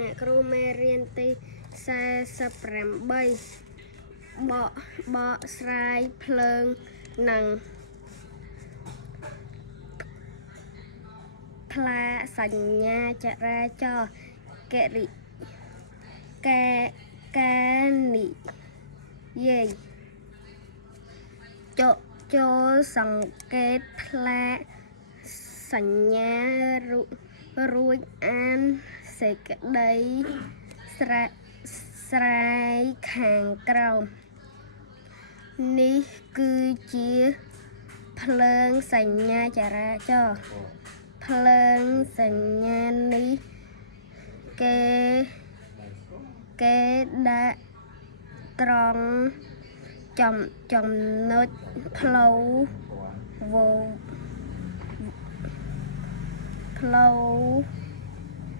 អ្នកគ្រូមេរៀនទី48បកស្រាយភ្លើងនិងផ្លាសញ្ញាចរាចរណ៍កានិយាយចូលសង្កេតផ្លាសញ្ញារួចអានសេចក្តីស្រាយខាងក្រោមនេះគឺជាភ្លើងសញ្ញាចរាចរណ៍ភ្លើងសញ្ញានេះគេដាក់ត្រង់ចំណុចផ្លូវ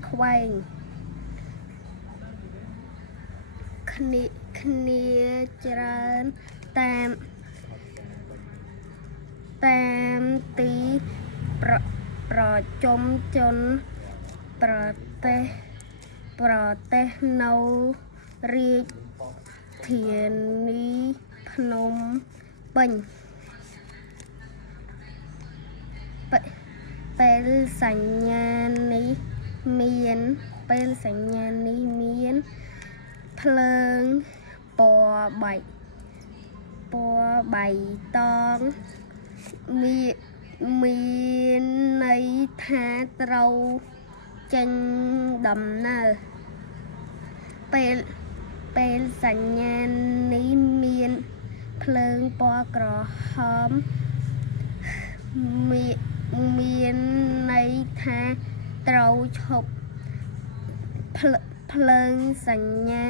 ខ្វែងគ្នាច្រើនតាមទីប្រជុំជនប្រទេសនៅរាជធានីភ្នំពេញពេលសញ្ញានេះមានភ្លើងពណ៌បៃតងមានន័យថាត្រូវចេញដំណើរពេលសញ្ញានេះមានភ្លើងពណ៌ក្រហមមានន័យថាត្រូវឈប់ភ្លើងសញ្ញា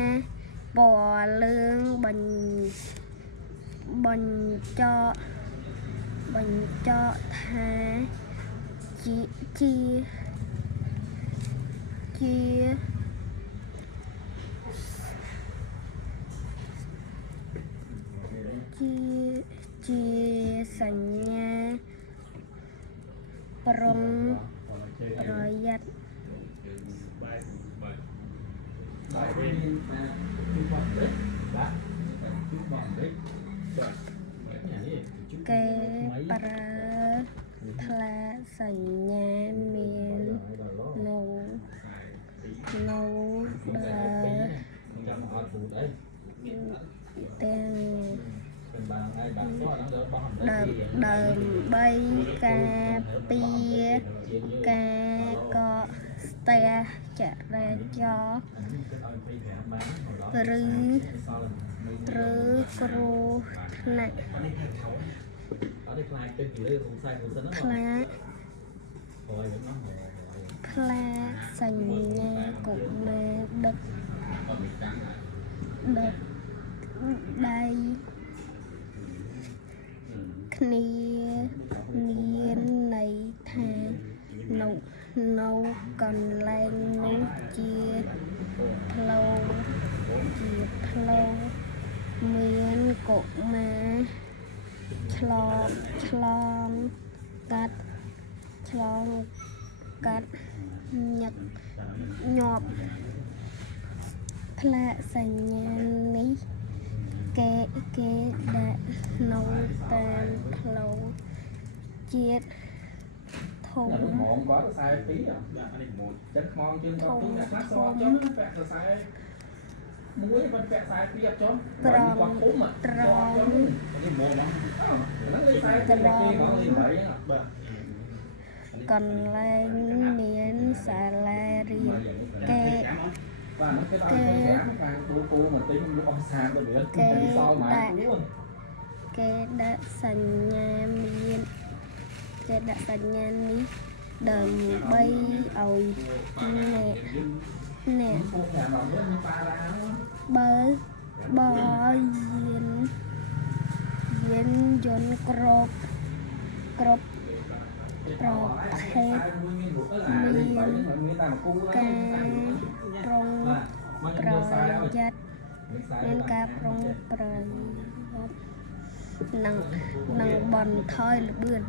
ពណ៌លឿងបញ្ចក់ថាជាសញ្ញាប្រុងប្រយ័ត្នគេប្រើផ្លាសញ្ញាមាននៅទាំងដើម្បីការពារការកកស្ទះចរាចរណ៍ឬគ្រោះថ្នាក់ផ្លាសញ្ញាកុមារដឹកដៃគ្នាមានន័យថានៅកន្លែងនោះជាផ្លូវមានកុមារឆ្លងកាត់ញាប់ផ្លាកសញ្ញានេះគេដាក់នៅតាមផ្លូវជាតិធំមួយកន្លែងមានសាលារៀនគេដាក់សញ្ញានេះដើម្បីឲ្យអ្នកបើយានយន្តគ្រប់ប្រភេទមានការប្រុងប្រយ័ត្ននិងបន្ថយល្បឿន